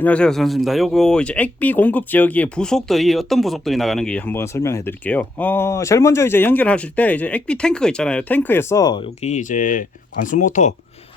안녕하세요 선수입니다. 요거 이제 액비 공급 지역의 부속들이 어떤 부속들이 나가는지 한번 설명해 드릴게요. 어, 제일 먼저 이제 연결하실 때 이제 액비 탱크가 있잖아요. 탱크에서 여기 이제 관수 모터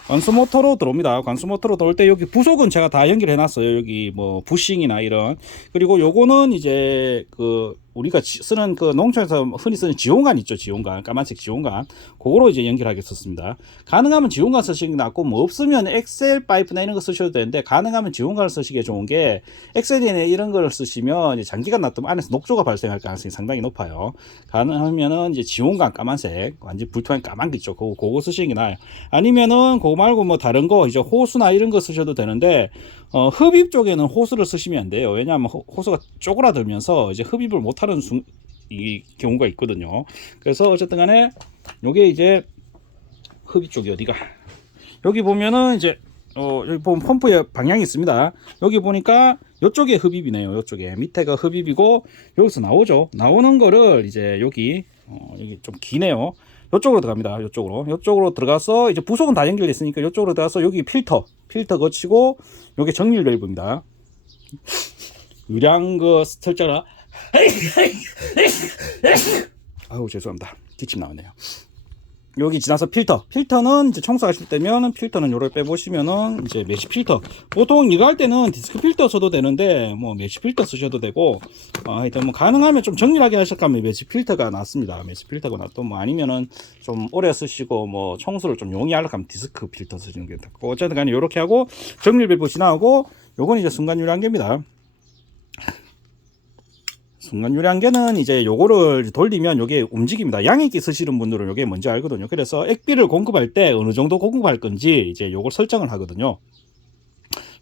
관수 모터로 들어옵니다. 관수 모터로 들어올 때 여기 부속은 제가 다 연결해 놨어요. 여기 뭐 부싱이나 이런 그리고 요거는 이제 그 우리가 지- 쓰는 그 농촌에서 흔히 쓰는 지온관 있죠. 지온관 까만색 지온관 그거로 이제 연결하겠었습니다. 가능하면 지온관 쓰시는 게 낫고 뭐 없으면 엑셀 파이프나 이런 거 쓰셔도 되는데 가능하면 지온관을 쓰시기에 좋은 게 엑셀이나 이런 거를 쓰시면 이제 장기간 놔두면 안에서 녹조가 발생할 가능성이 상당히 높아요. 가능하면은 이제 지온관 까만색 완전 불투명 까만 거 있죠. 그거 그거 쓰시는 게 나아요. 아니면은 그거 말고 뭐 다른 거 이제 호수나 이런 거 쓰셔도 되는데 어, 흡입 쪽에는 호수를 쓰시면 안 돼요. 왜냐하면 호, 호수가 쪼그라들면서 이제 흡입을 못하는 수, 이 경우가 있거든요. 그래서 어쨌든 간에 요게 이제 흡입 쪽이 어디가 여기 보면은 이제 어 여기 보면 펌프에 방향이 있습니다. 여기 보니까 요쪽에 흡입이네요. 요쪽에 밑에가 흡입이고 여기서 나오죠. 나오는 거를 이제 여기 어 여기 좀 기네요. 요쪽으로 들어갑니다. 요쪽으로. 요쪽으로 들어가서 이제 부속은 다 연결돼 있으니까 요쪽으로 들어가서 여기 필터, 필터 거치고 요게 정밀 밸브입니다. 유량 그 설자가 아우 죄송합니다. 기침 나오네요. 여기 지나서 필터. 필터는 이제 청소하실 때면은 필터는 요걸 빼보시면은 이제 메시 필터. 보통 이거 할 때는 디스크 필터 써도 되는데 뭐 메시 필터 쓰셔도 되고 어, 하여튼 뭐 가능하면 좀 정밀하게 하실 거면 메시 필터가 낫습니다. 메시 필터가 낫고 뭐 아니면은 좀 오래 쓰시고 뭐 청소를 좀 용이하려고 하면 디스크 필터 쓰시는 게 낫고 어쨌든 간에 요렇게 하고 정밀 밸브 지나고 요건 이제 순간 유량계입니다. 순간 유량계는 이제 요거를 돌리면 요게 움직입니다. 양액기 쓰시는 분들은 요게 뭔지 알거든요. 그래서 액비를 공급할 때 어느 정도 공급할 건지 이제 요걸 설정을 하거든요.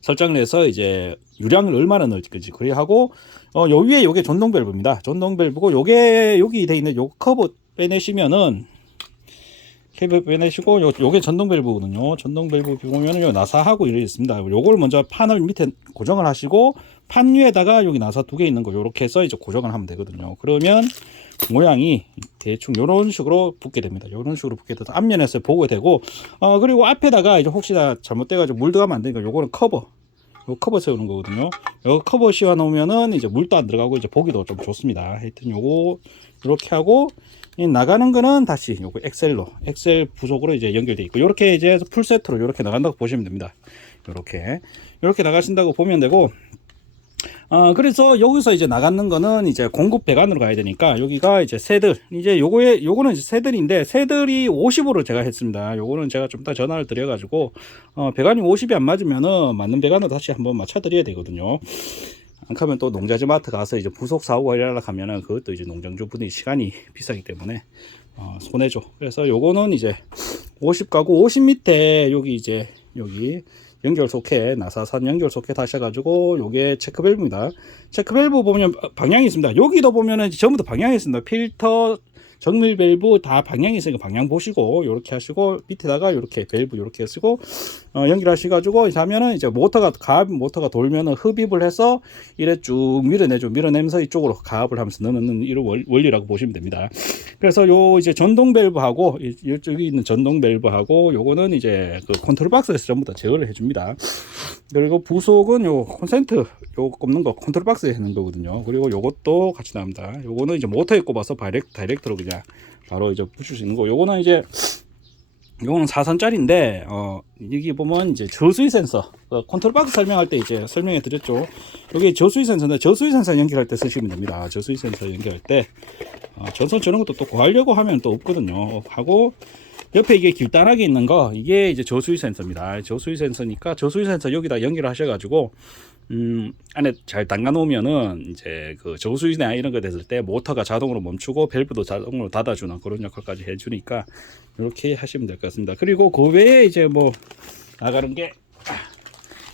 설정을 해서 이제 유량을 얼마나 넣을 건지 그래 하고 어, 요 위에 요게 전동 밸브입니다. 전동 밸브고 요게 여기 돼 있는 요 커브 빼내시면은 케이블 빼내시고 요, 요게 전동 밸브거든요. 전동 밸브 보면은 요 나사하고 이렇게 있습니다. 요걸 먼저 판을 밑에 고정을 하시고 판 위에다가 여기 나사 두 개 있는 거 요렇게 해서 이제 고정을 하면 되거든요. 그러면 모양이 대충 요런 식으로 붙게 됩니다. 요런 식으로 붙게 돼서 앞면에서 보게 되고 어 그리고 앞에다가 이제 혹시나 잘못돼 가지고 물 들어가면 안 되니까 요거는 커버 요 커버 세우는 거거든요. 요 커버 씌워 놓으면은 이제 물도 안 들어가고 이제 보기도 좀 좋습니다. 하여튼 요거 이렇게 하고 이 나가는 거는 다시 요거 엑셀로 엑셀 부속으로 이제 연결돼 있고 요렇게 이제 풀 세트로 요렇게 나간다고 보시면 됩니다. 요렇게 요렇게 나가신다고 보면 되고 어, 그래서 여기서 이제 나가는 거는 이제 공급 배관으로 가야 되니까 여기가 이제 새들 이제 요거에 요거는 이제 새들인데 새들이 50으로 제가 했습니다. 요거는 제가 좀 이따 전화를 드려 가지고 어, 배관이 50이 안 맞으면은 맞는 배관으로 다시 한번 맞춰 드려야 되거든요. 안 가면 또 농자재 마트 가서 이제 부속 사오고 이러려 하면은 그것도 이제 농장주 분이 시간이 비싸기 때문에 어, 손해죠. 그래서 요거는 이제 50 가고 50 밑에 여기 이제 여기 연결 소켓 나사산 연결 소켓 하셔가지고 요게 체크 밸브입니다. 체크 밸브 보면 방향이 있습니다. 여기도 보면은 전부 다 방향이 있습니다. 필터 정밀 밸브 다 방향이 있으니까 방향 보시고 요렇게 하시고 밑에다가 요렇게 밸브 요렇게 쓰고 어, 연결하셔가지고 하면은 이제 모터가 가압 모터가 돌면은 흡입을 해서 이래 쭉 밀어내죠. 밀어내면서 이쪽으로 가압을 하면서 넣는 이런 원- 원리라고 보시면 됩니다. 그래서 요 이제 전동 밸브하고 이- 이쪽에 있는 전동 밸브하고 요거는 이제 그 컨트롤 박스에서 전부 다 제어를 해줍니다. 그리고 부속은 요 콘센트 요 꼽는 거 컨트롤 박스에 하는 거거든요. 그리고 요것도 같이 나옵니다. 요거는 이제 모터에 꼽아서 다이렉 다이렉트로 그냥 바로 이제 붙일 수 있는 거. 요거는 이제 요거는 4선짜리인데 어 여기 보면 이제 저수위 센서 어, 컨트롤 박스 설명할 때 이제 설명해 드렸죠. 여기 저수위 센서인데 저수위 센서 연결할 때 쓰시면 됩니다. 저수위 센서 연결할 때 어, 전선 저런 것도 또 구하려고 하면 또 없거든요. 하고 옆에 이게 길단하게 있는 거 이게 이제 저수위 센서입니다. 저수위 센서니까 저수위 센서 여기다 연결을 하셔가지고 음 안에 잘 담가 놓으면은 이제 그 저수위나 이런 거 됐을 때 모터가 자동으로 멈추고 밸브도 자동으로 닫아주는 그런 역할까지 해주니까 이렇게 하시면 될 것 같습니다. 그리고 그 외에 이제 뭐 나가는 게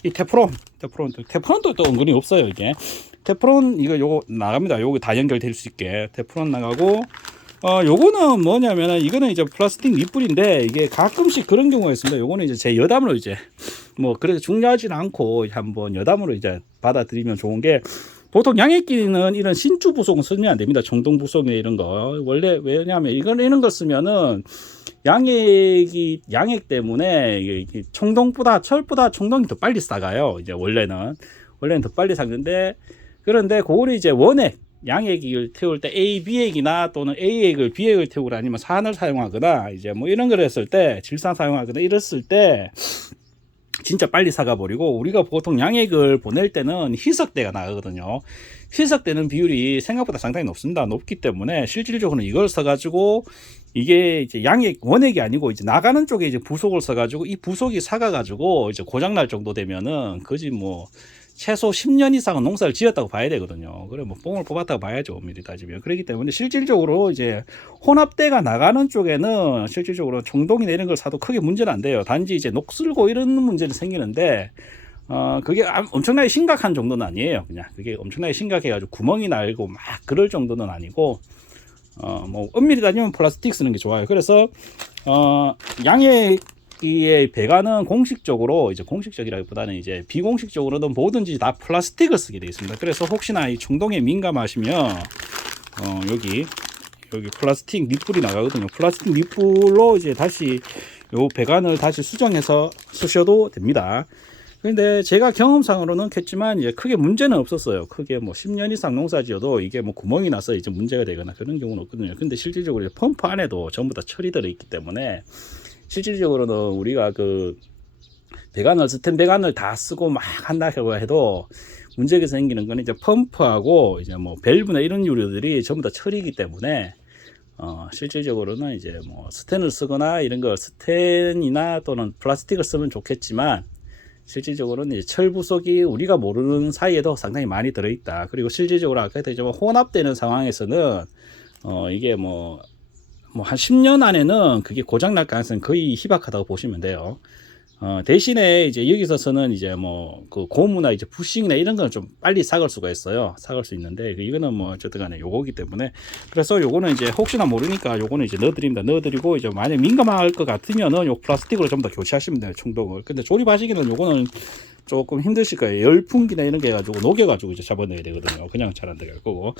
이 테프론, 테프론, 테프론도 또 은근히 없어요 이게. 테프론 이거 요거 나갑니다. 요거 다 연결될 수 있게 테프론 나가고 어 요거는 뭐냐면은 이거는 이제 플라스틱 밑불인데 이게 가끔씩 그런 경우가 있습니다. 요거는 이제 제 여담으로 이제 뭐 그래서 중요하진 않고 한번 여담으로 이제 받아들이면 좋은 게 보통 양액기는 이런 신주 부속은 쓰면 안 됩니다. 정동 부속이나 이런 거 원래 왜냐하면 이건 이런 거 쓰면은 양액이 양액 때문에 청동보다 철보다 청동이 더 빨리 싸가요. 이제 원래는 원래는 더 빨리 삭는데 그런데 그거를 이제 원액 양액을 태울 때 A, B액이나 또는 A액을 B액을 태우거나 아니면 산을 사용하거나 이제 뭐 이런 걸 했을 때 질산 사용하거나 이랬을 때 진짜 빨리 사가버리고 우리가 보통 양액을 보낼 때는 희석대가 나가거든요. 희석되는 비율이 생각보다 상당히 높습니다. 높기 때문에 실질적으로는 이걸 써가지고 이게 이제 양액 원액이 아니고 이제 나가는 쪽에 이제 부속을 써가지고 이 부속이 사가가지고 이제 고장날 정도 되면은 그지 뭐 최소 10년 이상은 농사를 지었다고 봐야 되거든요. 그래 뭐 뽕을 뽑았다고 봐야죠. 엄밀히 따지면. 그렇기 때문에 실질적으로 이제 혼합대가 나가는 쪽에는 실질적으로 총동이 내는 걸 사도 크게 문제는 안 돼요. 단지 이제 녹슬고 이런 문제는 생기는데 어 그게 암- 엄청나게 심각한 정도는 아니에요. 그냥 그게 엄청나게 심각해가지고 구멍이 날고 막 그럴 정도는 아니고 어 뭐 엄밀히 따지면 플라스틱 쓰는 게 좋아요. 그래서 어 양의 이 배관은 공식적으로 이제 공식적이라기보다는 이제 비공식적으로는 뭐든지 다 플라스틱을 쓰게 되어 있습니다. 그래서 혹시나 이 충동에 민감하시면 어 여기 여기 플라스틱 밑불이 나가거든요. 플라스틱 밑불로 이제 다시 요 배관을 다시 수정해서 쓰셔도 됩니다. 근데 제가 경험상으로는 했지만 이제 크게 문제는 없었어요. 크게 뭐 10년 이상 농사지어도 이게 뭐 구멍이 나서 이제 문제가 되거나 그런 경우는 없거든요. 근데 실질적으로 펌프 안에도 전부 다 철이 들어 있기 때문에 실질적으로는 우리가 그 배관을 스텐 배관을 다 쓰고 막 한다고 해도 문제가 생기는 건 이제 펌프하고 이제 뭐 밸브나 이런 유료들이 전부 다 철이기 때문에 어 실질적으로는 이제 뭐 스텐을 쓰거나 이런 거 스텐이나 또는 플라스틱을 쓰면 좋겠지만 실질적으로는 이제 철 부속이 우리가 모르는 사이에도 상당히 많이 들어있다. 그리고 실질적으로 아까 했지만 혼합되는 상황에서는 어 이게 뭐 뭐 한 10년 안에는 그게 고장 날 가능성이 거의 희박하다고 보시면 돼요. 어, 대신에 이제 여기서서는 이제 뭐 그 고무나 이제 부싱이나 이런 거는 좀 빨리 삭을 수가 있어요. 삭을 수 있는데 그 이거는 뭐 어쨌든 간에 요거기 때문에 그래서 요거는 이제 혹시나 모르니까 요거는 이제 넣어드립니다. 넣어드리고 이제 만약 민감할 것 같으면은 요 플라스틱으로 전부 다 교체하시면 돼요. 충동을. 근데 조립하시기는 요거는 조금 힘드실 거예요. 열풍기나 이런 게 해가지고 녹여가지고 이제 잡아내야 되거든요. 그냥 잘안될 거고.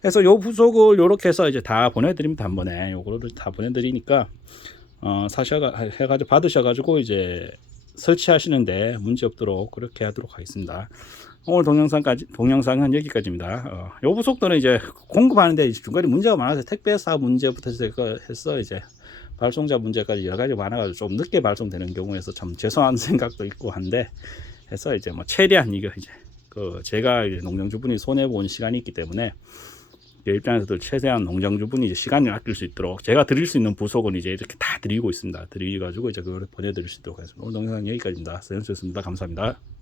그래서 요 부속을 요렇게 해서 이제 다 보내드립니다. 한 번에 요거를 다 보내드리니까 어, 사셔가 해가지고 받으셔가지고 이제 설치하시는데 문제 없도록 그렇게 하도록 하겠습니다. 오늘 동영상까지 동영상은 여기까지입니다. 어, 요 부속도는 이제 공급하는데 중간에 문제가 많아서 택배사 문제부터 해서 이제 발송자 문제까지 여러 가지 많아가지고 좀 늦게 발송되는 경우에서 참 죄송한 생각도 있고 한데 해서 이제 뭐 최대한 이거 이제 그 제가 이제 농장주분이 손해 본 시간이 있기 때문에 제 입장에서도 최대한 농장주분이 이제 시간을 아낄 수 있도록 제가 드릴 수 있는 부속은 이제 이렇게 다 드리고 있습니다. 드리가지고 이제 그걸 보내드릴 수 있도록 하겠습니다. 오늘 동영상 여기까지입니다. 서현수였습니다. 감사합니다.